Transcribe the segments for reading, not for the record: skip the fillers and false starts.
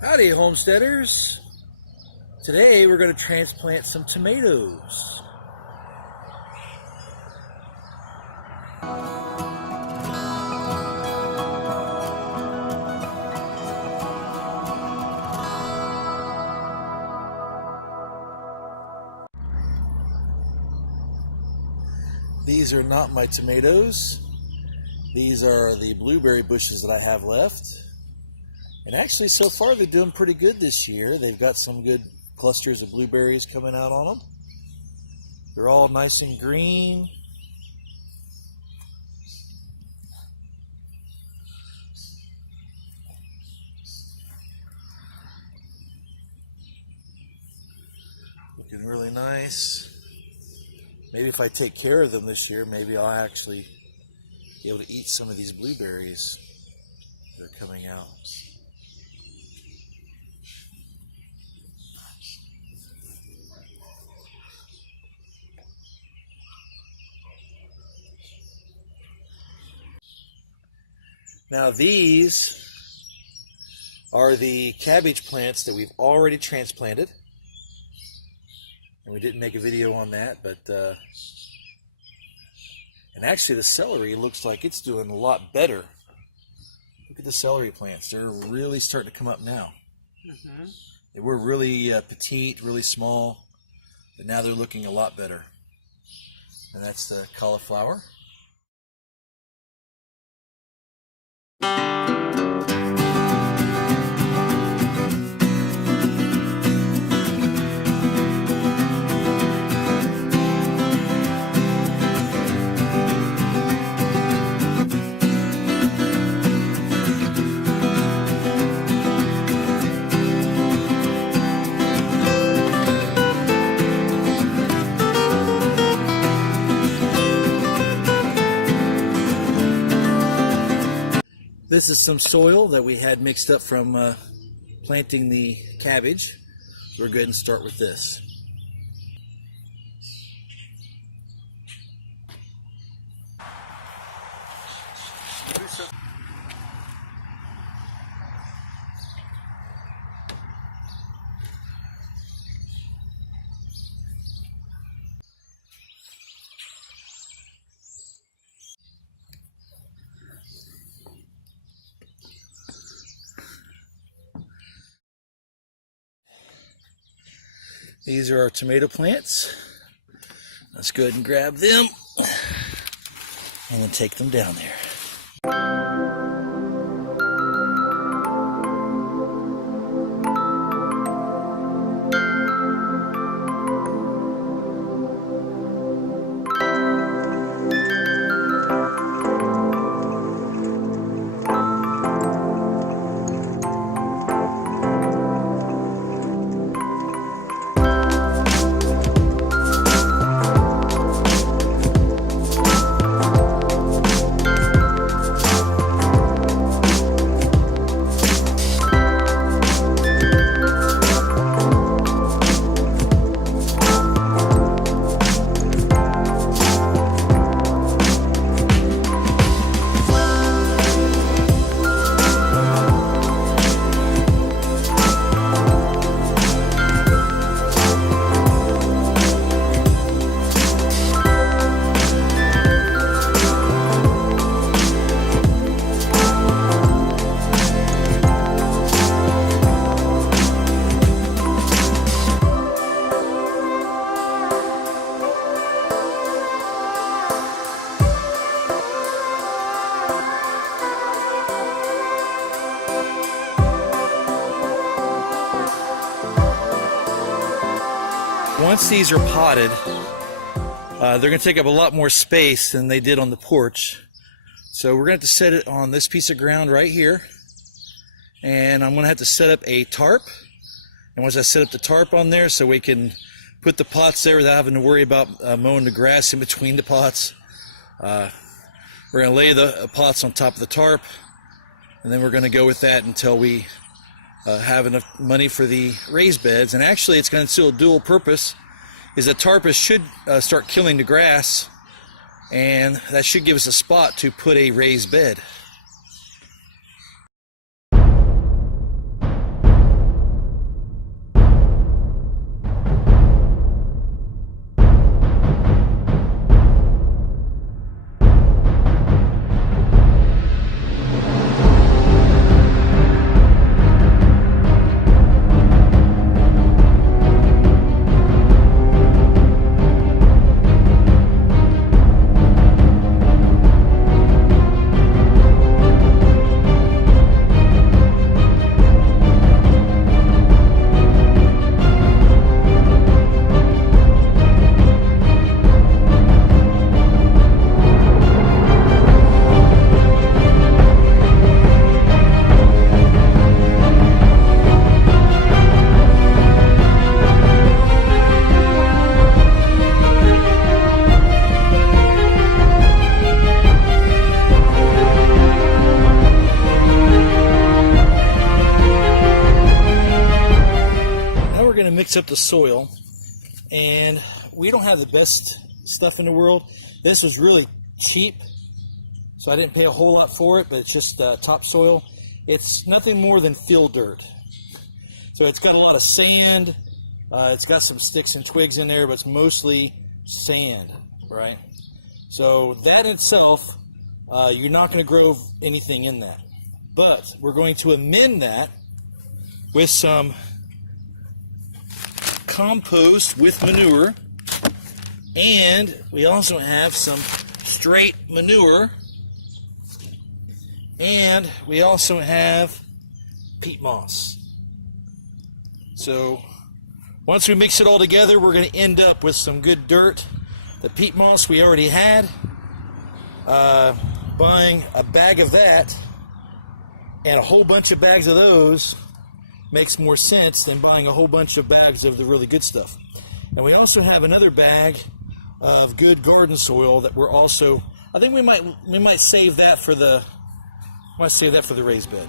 Howdy, homesteaders. Today we're going to transplant some tomatoes. These are not my tomatoes. These are the blueberry bushes that I have left. And actually, so far, they're doing pretty good this year. They've got some good clusters of blueberries coming out on them. They're all nice and green. Looking really nice. Maybe if I take care of them this year, maybe I'll actually be able to eat some of these blueberries that are coming out. Now these are the cabbage plants that we've already transplanted. And we didn't make a video on that, but and actually the celery looks like it's doing a lot better. Look at the celery plants. They're really starting to come up now. They were really petite, really small, but now they're looking a lot better. And that's the cauliflower. This is some soil that we had mixed up from planting the cabbage. We're going to go ahead and start with this. These are our tomato plants. Let's go ahead and grab them and then take them down there. Once these are potted, they're going to take up a lot more space than they did on the porch. So we're going to have to set it on this piece of ground right here. And I'm going to have to set up a tarp. And once I set up the tarp on there so we can put the pots there without having to worry about mowing the grass in between the pots, we're going to lay the pots on top of the tarp. And then we're going to go with that until we have enough money for the raised beds. And actually it's going to do a dual purpose, is that tarp should start killing the grass, and that should give us a spot to put a raised bed. mix up the soil. And we don't have the best stuff in the world. This was really cheap, so I didn't pay a whole lot for it, but it's just topsoil. It's nothing more than field dirt. So it's got a lot of sand. It's got some sticks and twigs in there, but it's mostly sand, right? So that in itself, you're not going to grow anything in that. But we're going to amend that with some compost with manure, and we also have some straight manure, and we also have peat moss. So once we mix it all together, we're going to end up with some good dirt. The peat moss we already had. Buying a bag of that and a whole bunch of bags of those makes more sense than buying a whole bunch of bags of the really good stuff. And we also have another bag of good garden soil that we're also, I think we might save that for the raised bed.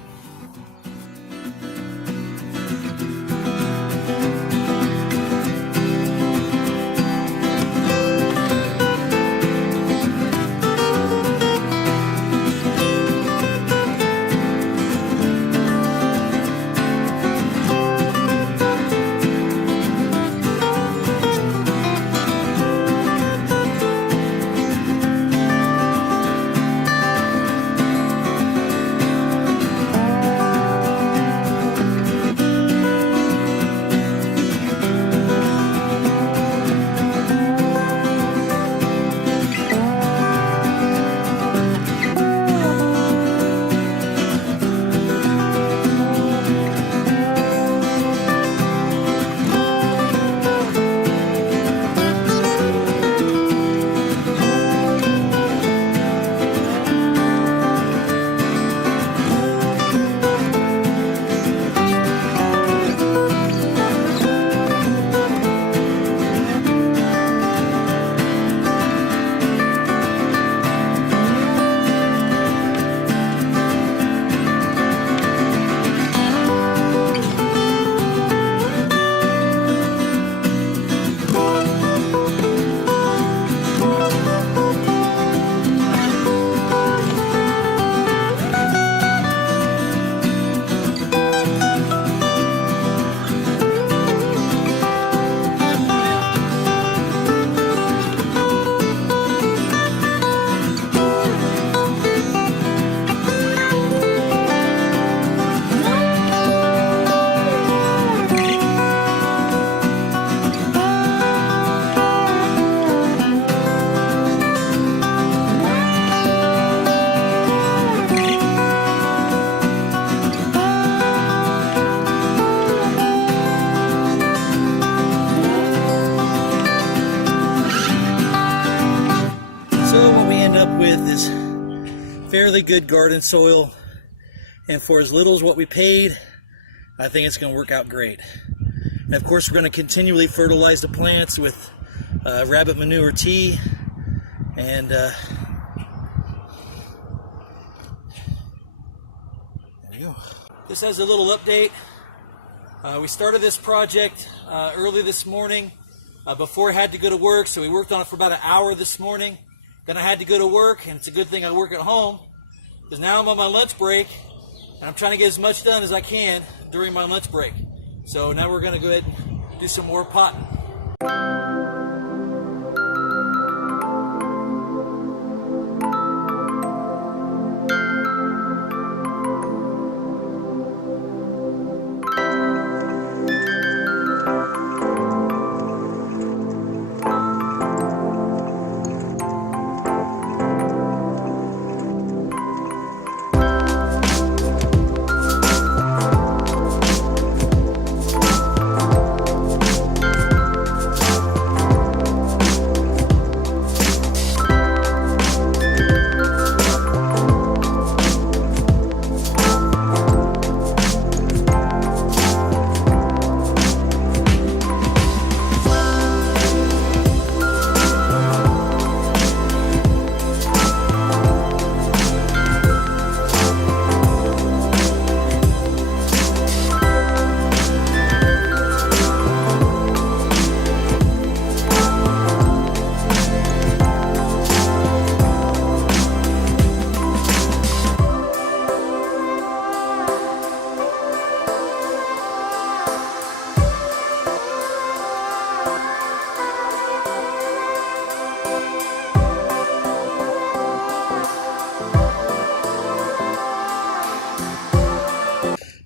Fairly good garden soil, and for as little as what we paid, I think it's going to work out great. And of course, we're going to continually fertilize the plants with rabbit manure tea, and there we go. This has a little update. We started this project early this morning before I had to go to work, so we worked on it for about an hour this morning. Then I had to go to work, and it's a good thing I work at home, because now I'm on my lunch break, and I'm trying to get as much done as I can during my lunch break. So now we're going to go ahead and do some more potting.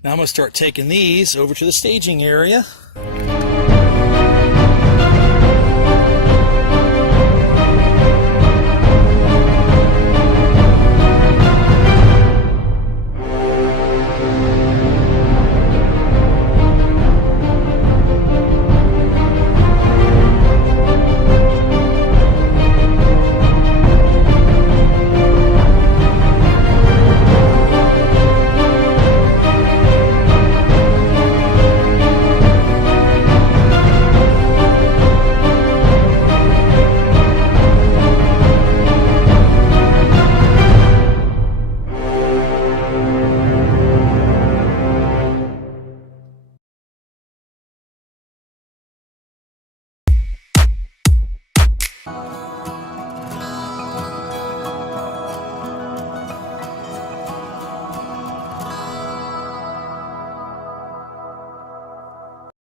Now I'm going to start taking these over to the staging area.